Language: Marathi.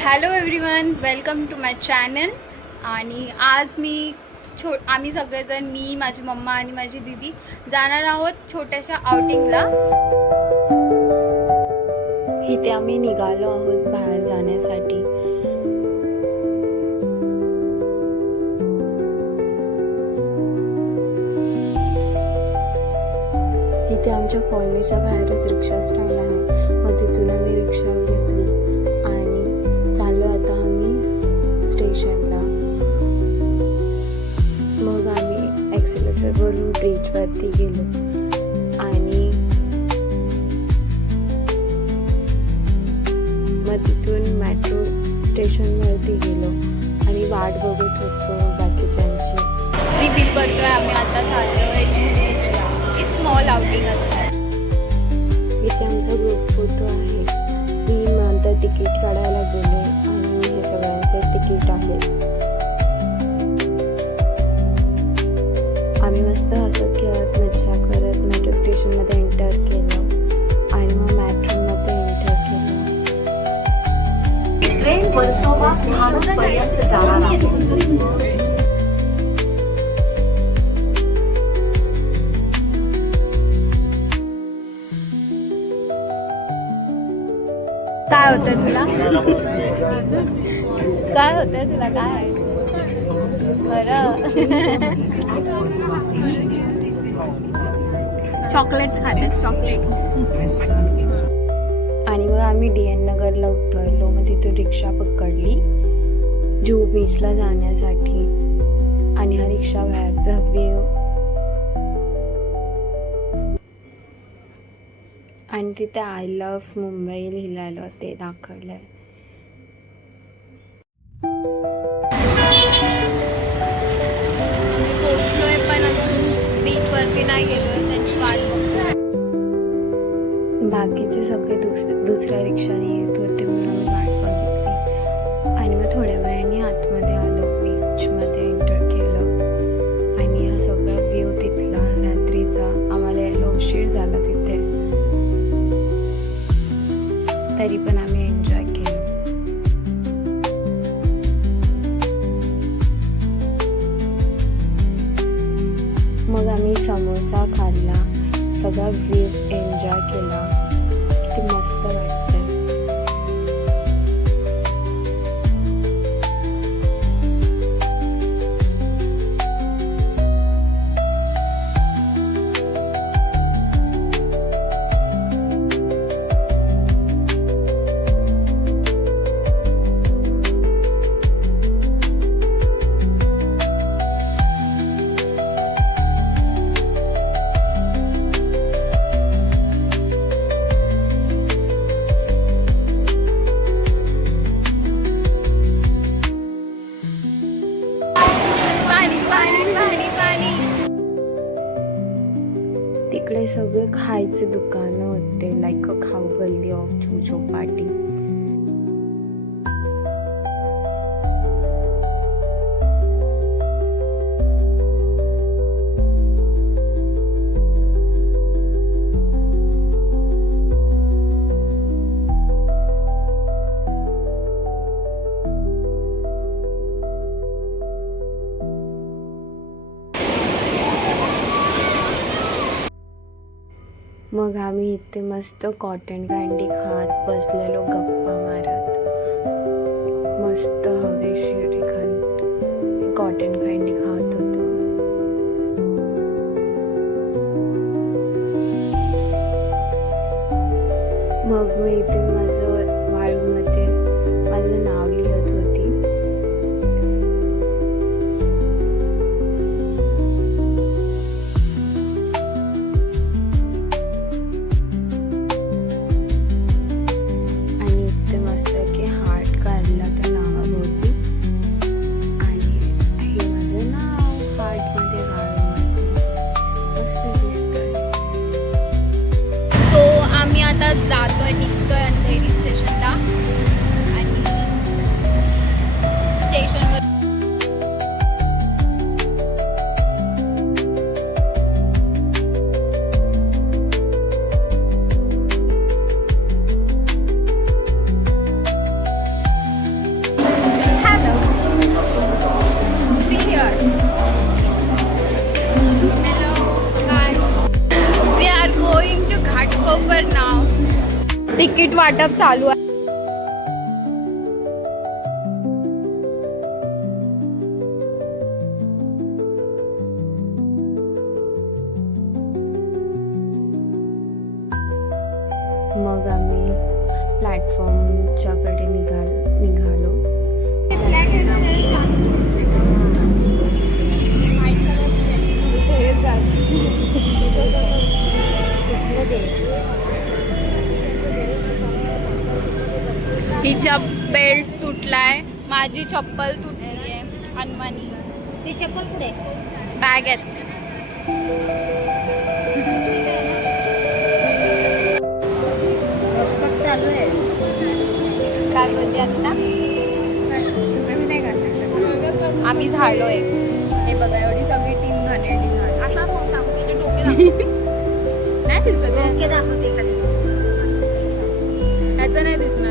Hello everyone, welcome to my channel. आणि आज आम्ही सगळेजण, मी, माझी मम्मा आणि माझी दीदी जाणार आहोत छोट्याशा आउटिंगला. इथे आम्ही निघालो आहोत बाहेर जाण्यासाठी. इथे आमच्या कॉलेजच्या बाहेरच रिक्षा स्टँड आहे. मग तिथून आम्ही रिक्षा घेतली आणि चाललो आता आम्ही स्टेशनला. मग आम्ही ॲक्सिलेटरवरून ब्रिजवरती गेलो आणि मग तिथून मेट्रो स्टेशनवरती गेलो आणि वाट बघत होतो बाकीच्यांची. रिव्हील करतोय आम्ही आता चाललो आहे जूहू बीचला. ही स्मॉल आउटिंग असतात. इथे आमचा ग्रुप फोटो आहे. मी नंतर तिकीट काढायला गेले आणि हे सगळ्यांचे तिकीट आहे. आम्ही मस्त हसत खेळत मज्जा करत मेट्रो स्टेशनमध्ये एंटर केलं आणि मग मेट्रोमध्ये एंटर केलं. ट्रेन वर्सोवा स्थानकपर्यंत जाणार आहे. काय होतंय तुला? काय होतंय तुला? काय बरं? चॉकलेट्स खातात, चॉकलेट्स. आणि मग आम्ही DN नगरला उतरलो. मग तिथून रिक्षा पकडली जुहू बीचला जाण्यासाठी. आणि हा रिक्षा बाहेरचा व्ह्यू आणि तिथे आय लव्ह मुंबई लिहिलेलं ते दाखवलं आहे. आम्ही पोहोचलोय पण अजून बीचवरती नाही गेलोय, त्यांची वाट बघतोय. बाकीचे सगळे दुसऱ्या रिक्षाने येत होते म्हणून आम्ही वाट बघितली. आणि मग थोड्या वेळाने आतमध्ये आलो, बीचमध्ये एंटर केलं आणि हा सगळा व्ह्यू तिथला रात्रीचा. आम्हाला यायला उशीर झाला तिथे, तरी पण आम्ही एन्जॉय केलं. मग आम्ही समोसा खाल्ला, सगळा व्ह्यू एन्जॉय केला. किती मस्त वाटतंय. पाणी पाणी पाणी पाणी. तिकडे सगळे खायचे दुकानं होते, लाईक अ खाऊ गल्ली ऑफ जुहू चौपाटी. मग आम्ही इथे मस्त कॉटन कँडी खात बसलेलो, गप्पा मारत. मस्त हवेशीर ठिकाण कॉटन कँडी खात होतो. मग मी इथे माझं वाळूमध्ये माझं नाव लिहत होती. आणि इथे तिकीट वाटप चालू आहे. मग आम्ही प्लॅटफॉर्मच्याकडे निघालो. हिचा बेल्ट तुटलाय, माझी चप्पल तुटली आहे. अनवानी ती चप्पल कुठे बॅग आहेत. चालू आहे काय बोलते आता? आम्ही झालोय. हे बघा एवढी सगळी टीम घाणेरडी झाली. असा फोन टाकू तिथे डोके दाखव. नाही दिसत आहे. ओके दाखवते खाली त्याचं नाही दिसणार.